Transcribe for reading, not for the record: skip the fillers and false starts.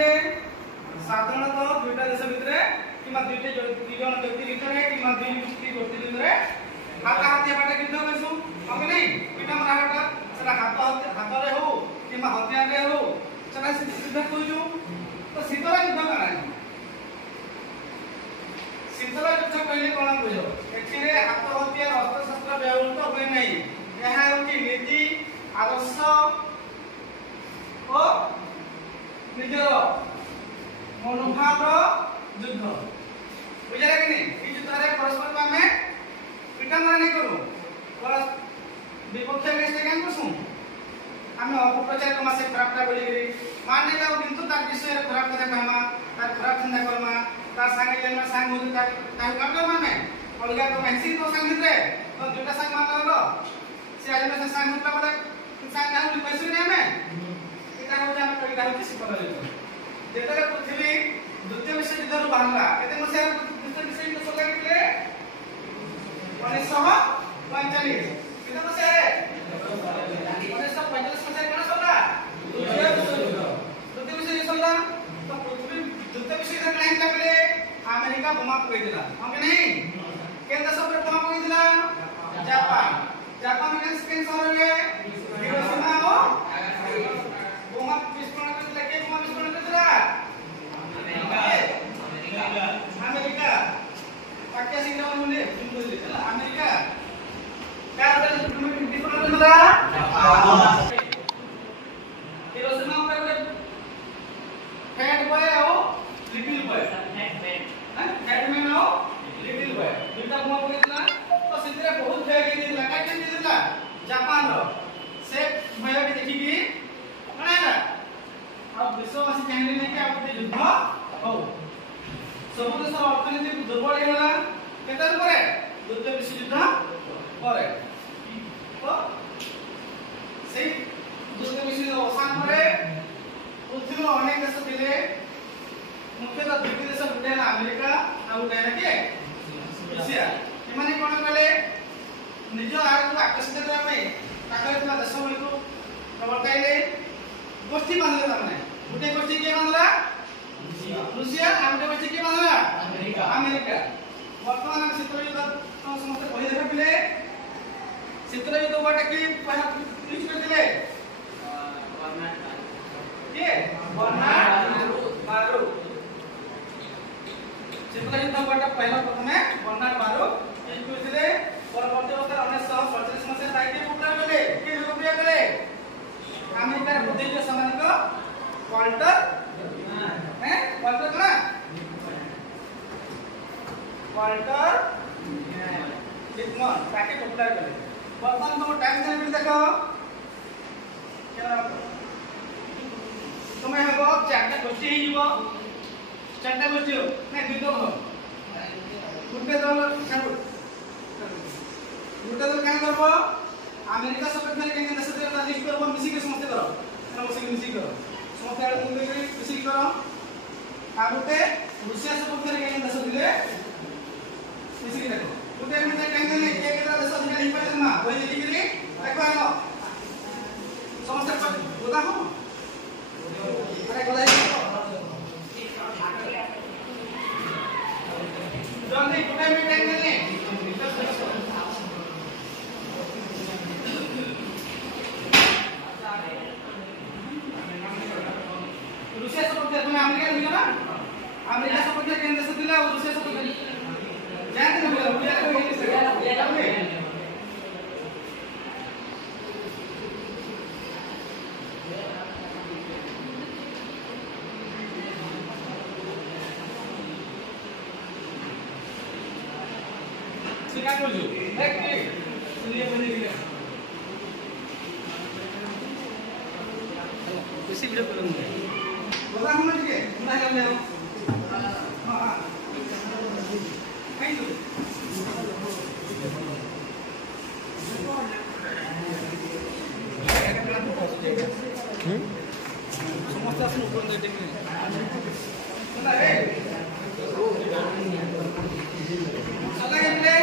कहले साधारणतः दुईटा देश भितर किमा दुईटे दुई जन व्यक्ति भितर किमा दुई व्यक्ति गोष्ठी भितर हाथ हाथी बाटे युद्ध करसु हम नहीं पिटा माराटा सेटा हाथ रे हो किमा हथियार रे हो सेटा युद्ध कइजु तो शीतल युद्ध करा शीतल युद्ध कहले कोन बुझो एथिरे हाथ हथियार अस्त्र शस्त्र व्यवहृत होय नहीं यह होती नीति आदर्श और निजर मनोभाव युद्ध बुझारे कि नहीं ई युद्ध रे परस्पर को हमें पिटा मारा नहीं करू पर विपक्ष में से केन कसु हमें अपप्रचार को मासे खराबटा बोली मान ले जाओ किंतु तार विषय रे खराब କଥା कहमा तार खराब चिंता करमा तार संगे लेना संग होती तार करलो माने अलगा तो मैसी तो संग रे तो दुटा संग मान लो से आज में संग होता बोले संग ना बोली पैसे नहीं हमें इता हो जाम कई दाल किसी पर ले जेतरे पृथ्वी द्वितीय विश्व युद्ध रो बाहरला केते मसे द्वितीय विश्व युद्ध सला किले 1945 किते मसे 1945 मसे कोन सला द्वितीय विश्व युद्ध सला तो पृथ्वी द्वितीय विश्व युद्ध काहे काबले अमेरिका बोमा कोइ दिला हम के नहीं केन देश पर बोमा कोइ दिला जापान के स्पेन शहर रे हिरोशिमा और बोमा विस्फोरण कर दिला के बोमा विस्फोरण कर दिला अमेरिका पाकिस्तान सिंगापुर मुले अमेरिका क्या विस्फोरण कर दिला हिरोशिमा पर फैट बॉय और लिटिल बॉय फैट मैन और लिटिल बॉय दुटा बोमा कोइ दिला तो सितरे बहुत भय के दिला का के दिला जापान रो से भय के देखि की कना है अब विश्ववासी चाहले नहीं कि अब युद्ध हो सब देश अर्थनीति दुर्बल होला केतर परे द्वितीय विश्व युद्ध परे तो से द्वितीय विश्व युद्ध अवसान परे पृथ्वी रो अनेक देश थिले मुख्यतः दुई देश गुटे अमेरिका आ गुटे के रूसिया एमाने कोन कले निज आर्थ आकर्षित करबा में ताकर देश को प्रवर्ताइले गोष्ठी बांधले ताने गुटे गोष्ठी के बांधला रूसिया आ गुटे गोष्ठी के बांधला अमेरिका वर्तमान में शीतल युद्ध समस्त कहि देखा पिले शीतल युद्ध बाटे की पहला यूज कर दिले के बर्नार्ड बारो शीतल युद्ध बाटे पहला प्रथमे बर्नार्ड बारो यूज करथिले परवर्ती अवस्था 1947 मसे साहित्य पुत्र गले के लोकप्रिय गले अमेरिका रे बुद्धिजीवी सामाजिक वाल्टर वाल्टर ना वाल्टर लिटमन ताके पॉपुलर गले वर्तमान तो टाइम से देखो तुम्हें हबो चारटा गोष्ठी ही जीवो चारटा गोष्ठी हो नहीं दुई दल गुटे दल छाड़ू गुटे दल काहे करबो अमेरिका सपक्ष में केन देश देला लिस्ट करबो मिसी के समस्त करो ना मिसी करो समस्त आड़ तुम के मिसी करो आ गुटे रूसिया सपक्ष में केन देश दिले मिसी के देखो गुटे में केन देले के देश दिले ही पाले ना वही लिखिली देखो आनो समस्त पर गोदा हो अरे गोदा जल्दी गुटे में केन देले रूसिया सपोर्ट तुम अमेरिका मिलो ना अमेरिका सपोर्ट केन देश दिला और रूसिया सपोर्ट जानते ना मिलो रुपया को इंग्लिश में सिखा को जो देख सुनिए बने दिले किसी वीडियो करूंगा बोला हम ठीक है ना कर ले हां थैंक यू समस्त आसन ऊपर दे देंगे ना रे चला ये प्ले